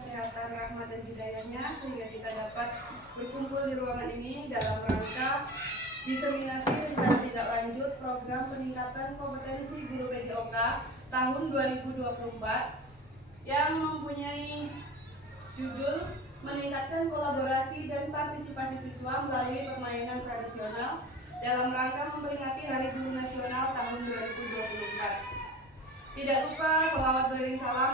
kesehatan, rahmat dan hidayahnya sehingga kita dapat berkumpul di ruangan ini dalam rangka diseminasi rencana tindak lanjut program peningkatan kompetensi guru PJOK tahun 2024 yang mempunyai judul meningkatkan kolaborasi dan partisipasi siswa melalui permainan tradisional dalam rangka memperingati Hari Guru Nasional tahun 2024. Tidak lupa sholawat beriring salam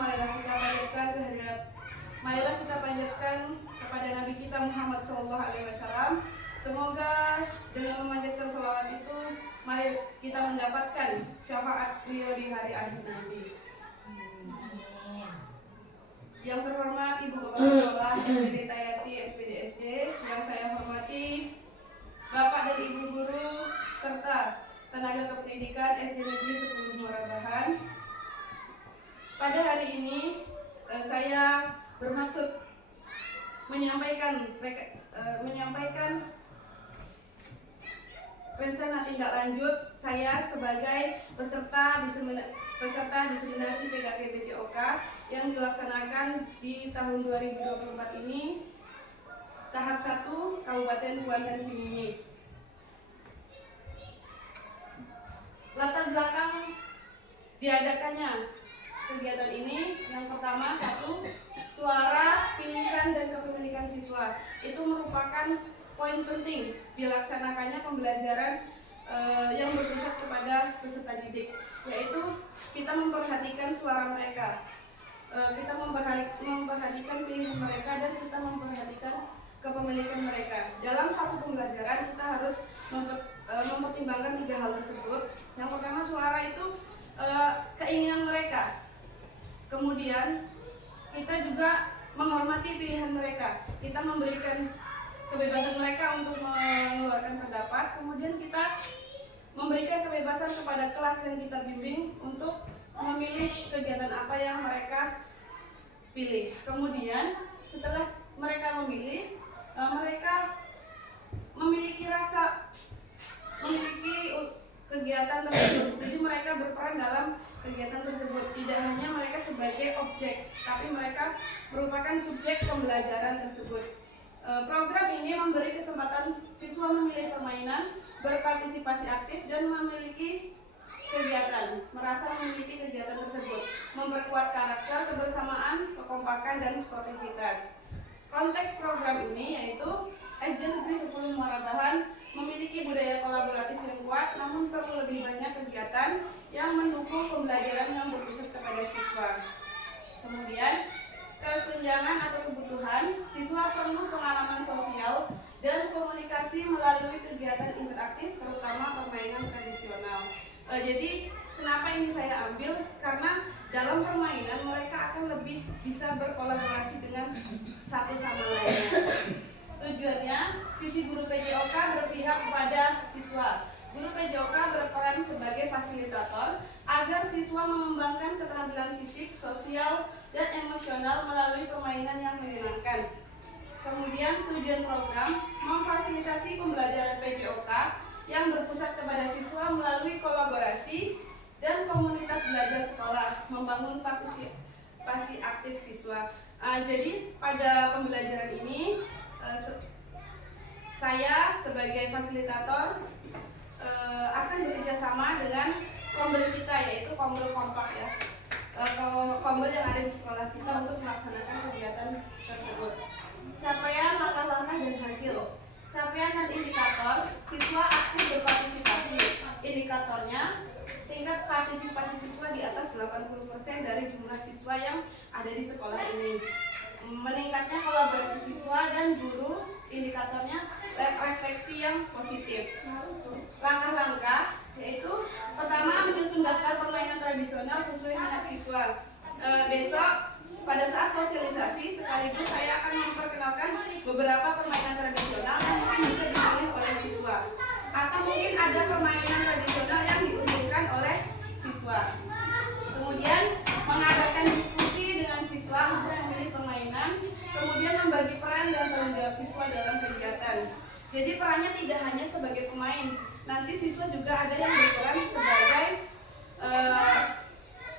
marilah kita panjatkan kepada Nabi kita Muhammad SAW. Semoga dengan memanjatkan sholawat itu mari kita mendapatkan syafaat beliau di hari akhir nanti. Yang terhormat Ibu Kepala Sekolah SPD Tayati SPD SD, yang saya hormati Bapak dan Ibu guru serta tenaga kependidikan SD Negeri 10 Muara Bahan. Pada hari ini saya bermaksud menyampaikan rencana tindak lanjut saya sebagai peserta diseminasi PKK PJOK yang dilaksanakan di tahun 2024 ini tahap 1 Kabupaten Kuantan Siminyi. Latar belakang diadakannya kegiatan ini yang pertama, suara, pilihan dan kepemilikan siswa. Itu merupakan poin penting dilaksanakannya pembelajaran yang berpusat kepada peserta didik, yaitu kita memperhatikan suara mereka, kita memperhatikan pilihan mereka dan kita memperhatikan kepemilikan mereka. Dalam satu pembelajaran kita harus mempertimbangkan 3 hal tersebut. Yang pertama, suara itu keinginan mereka. Kemudian kita juga menghormati pilihan mereka. Kita memberikan kebebasan mereka untuk mengeluarkan pendapat. Kemudian kita memberikan kebebasan kepada kelas yang kita bimbing untuk memilih kegiatan apa yang mereka pilih. Kemudian setelah mereka memilih, mereka memiliki kegiatan tersebut. Jadi mereka berperan dalam kegiatan tersebut. Tidak hanya mereka sebagai objek, tapi mereka merupakan subjek pembelajaran tersebut. Program ini memberi kesempatan siswa memilih permainan, berpartisipasi aktif dan memiliki kegiatan, merasa memiliki kegiatan tersebut, memperkuat karakter, kebersamaan, kekompakan dan sportivitas. Konteks program ini yaitu SD Negeri 10 Muara Bahan memiliki budaya kolaboratif yang kuat, namun perlu lebih banyak kegiatan yang mendukung pembelajaran yang berpusat kepada siswa. Kemudian, kesenjangan atau kebutuhan, siswa perlu pengalaman sosial dan komunikasi melalui kegiatan interaktif, terutama permainan tradisional. Jadi, kenapa ini saya ambil? Karena dalam permainan mereka akan lebih bisa berkolaborasi dengan satu sama lainnya. Tujuannya, visi guru PJOK berpihak kepada siswa. Guru PJOK berperan sebagai fasilitator agar siswa mengembangkan keterampilan fisik, sosial, dan emosional melalui permainan yang menyenangkan. Kemudian tujuan program memfasilitasi pembelajaran PJOK yang berpusat kepada siswa melalui kolaborasi dan komunitas belajar sekolah, membangun partisipasi aktif siswa. Jadi pada pembelajaran ini saya sebagai fasilitator akan bekerja sama dengan kombel kita, yaitu kombel kompak ya, kombel yang ada di sekolah kita untuk melaksanakan kegiatan tersebut. Capaian, langkah-langkah dan hasil. Capaian dan indikator, siswa aktif berpartisipasi. Indikatornya, tingkat partisipasi siswa di atas 80% dari jumlah siswa yang ada di sekolah ini. Meningkatnya kolaborasi siswa dan guru, indikatornya refleksi yang positif. Langkah-langkah yaitu pertama, menyusun daftar permainan tradisional sesuai minat siswa. Besok pada saat sosialisasi sekaligus saya akan memperkenalkan beberapa permainan tradisional yang mungkin bisa dipilih oleh siswa, atau mungkin ada permainan tradisional yang diusulkan oleh siswa. Kemudian mengadakan diskusi dengan siswa untuk memilih permainan, kemudian membagi peran dan tanggung jawab siswa dalam kegiatan. Jadi perannya tidak hanya sebagai pemain, nanti siswa juga ada yang berperan sebagai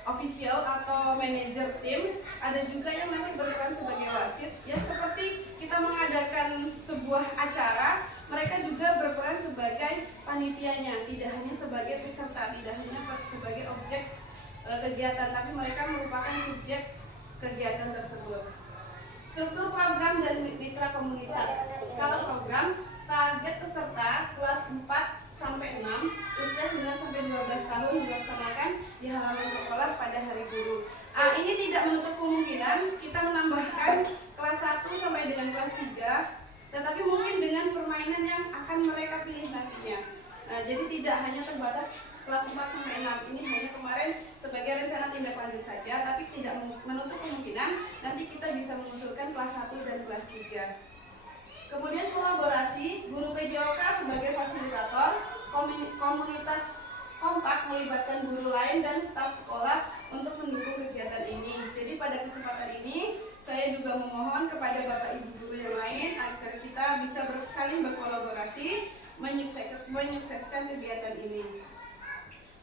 official atau manajer tim, ada juga yang nanti berperan sebagai wasit. Ya seperti kita mengadakan sebuah acara, mereka juga berperan sebagai panitianya, tidak hanya sebagai peserta, tidak hanya sebagai objek kegiatan, tapi mereka merupakan subjek kegiatan tersebut. Struktur program dan mitra komunitas. Skala program, target peserta kelas 4 sampai 6 usia 9 sampai 12 tahun dilaksanakan di halaman sekolah pada hari guru. Ini tidak menutup kemungkinan kita menambahkan kelas 1 sampai dengan kelas 3, tetapi mungkin dengan permainan yang akan mereka pilih nantinya. Jadi tidak hanya terbatas kelas 4 sampai 6, ini hanya kemarin sebagai rencana tindak lanjut saja, tapi tidak menutup kemungkinan nanti kita bisa mengusulkan kelas 1 dan kelas 3. Kemudian kolaborasi, guru PJOK sebagai fasilitator, komunitas kompak melibatkan guru lain dan staf sekolah untuk mendukung kegiatan ini. Jadi pada kesempatan ini saya juga memohon kepada Bapak Ibu guru yang lain agar kita bisa saling berkolaborasi menyukseskan kegiatan ini.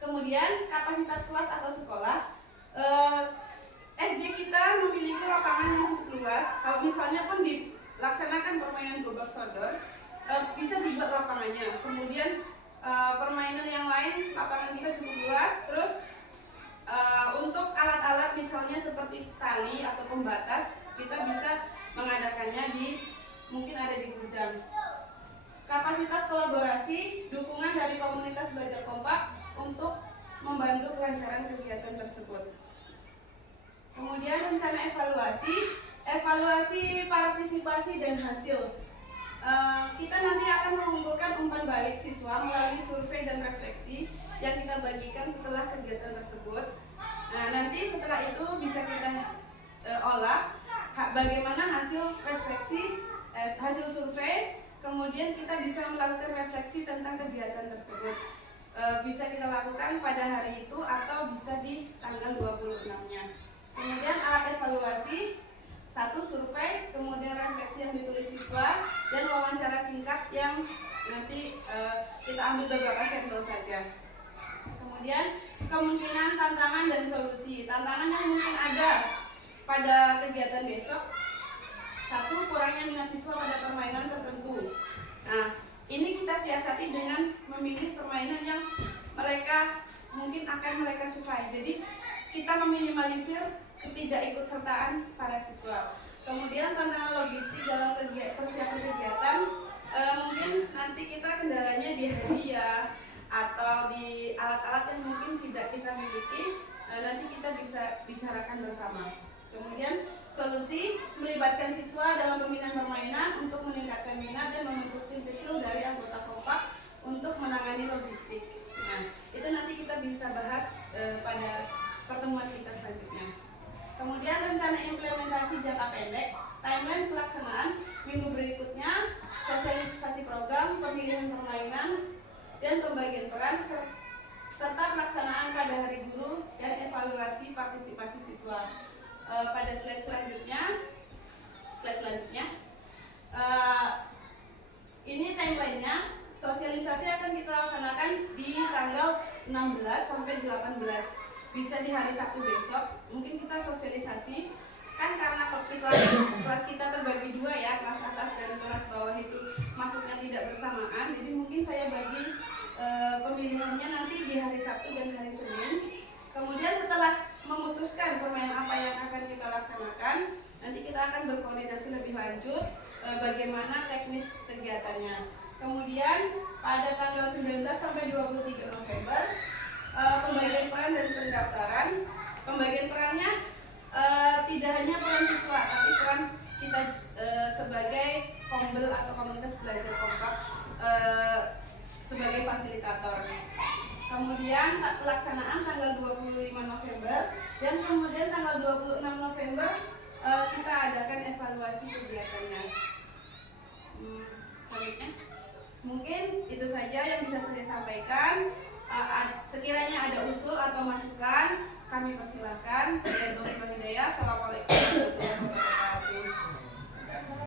Kemudian kapasitas kelas atau sekolah, SD kita memiliki lapangan yang cukup luas. Kalau misalnya pun dilaksanakan permainan gobak sodor, bisa dibuat lapangannya. Kemudian permainan yang lain, lapangan kita cukup luas. Terus untuk alat-alat misalnya seperti tali atau pembatas, kita bisa mengadakannya mungkin ada di gudang. Kapasitas kolaborasi, dukungan dari komunitas belajar kompak untuk membantu kelancaran kegiatan tersebut. Kemudian rencana evaluasi partisipasi dan hasil. Kita nanti akan mengumpulkan umpan balik siswa melalui survei dan refleksi yang kita bagikan setelah kegiatan tersebut. Nanti setelah itu bisa kita olah bagaimana hasil refleksi, hasil survei. Kemudian kita bisa melakukan refleksi tentang kegiatan tersebut. Bisa kita lakukan pada hari itu atau bisa di tanggal 26-nya. Kemudian alat evaluasi, 1 survei, kemudian refleksi yang ditulis siswa, dan wawancara singkat yang nanti kita ambil beberapa sampel saja. Kemudian kemungkinan tantangan dan solusi. Tantangan yang mungkin ada pada kegiatan besok, 1, kurangnya minat siswa pada permainan tertentu. Nah, ini kita siasati dengan memilih permainan yang mungkin akan mereka sukai. Jadi kita meminimalisir ketidakikutsertaan para siswa. Kemudian tantangan logistik dalam persiapan kegiatan, mungkin nanti kita kendalanya di hadiah atau di alat-alat yang mungkin tidak kita miliki, nanti kita bisa bicarakan bersama. Kemudian solusi, melibatkan siswa dalam pembinaan permainan untuk meningkatkan minat dan membentuk tim kecil dari anggota kompak untuk menangani logistik. Nah, itu nanti kita bisa bahas pada pertemuan kita selanjutnya. Kemudian rencana implementasi jangka pendek, timeline pelaksanaan minggu berikutnya, sosialisasi program, pemilihan permainan, dan pembagian peran, serta pelaksanaan pada hari guru dan evaluasi partisipasi siswa. Pada slide selanjutnya, ini timelinenya. Sosialisasi akan kita laksanakan di tanggal 16 sampai 18. Bisa di hari Sabtu besok. Mungkin kita sosialisasi kan karena kelas kita terbagi 2 ya, kelas atas dan kelas bawah itu masuknya tidak bersamaan. Jadi mungkin saya bagi pemilihannya nanti di hari Sabtu dan hari Senin. Kemudian setelah memutuskan permainan apa yang akan kita laksanakan, nanti kita akan berkoordinasi lebih lanjut bagaimana teknis kegiatannya. Kemudian pada tanggal 19 sampai 23 November pembagian peran dan pendaftaran. Pembagian perannya tidak hanya peran siswa, tapi peran kita sebagai kombel atau komunitas belajar kompak sebagai fasilitator. Kemudian pelaksanaan tanggal 25 November dan kemudian tanggal 26 November kita adakan evaluasi kegiatannya. Selanjutnya, mungkin itu saja yang bisa saya sampaikan. Sekiranya ada usul atau masukan, kami persilahkan. Assalamualaikum warahmatullahi wabarakatuh.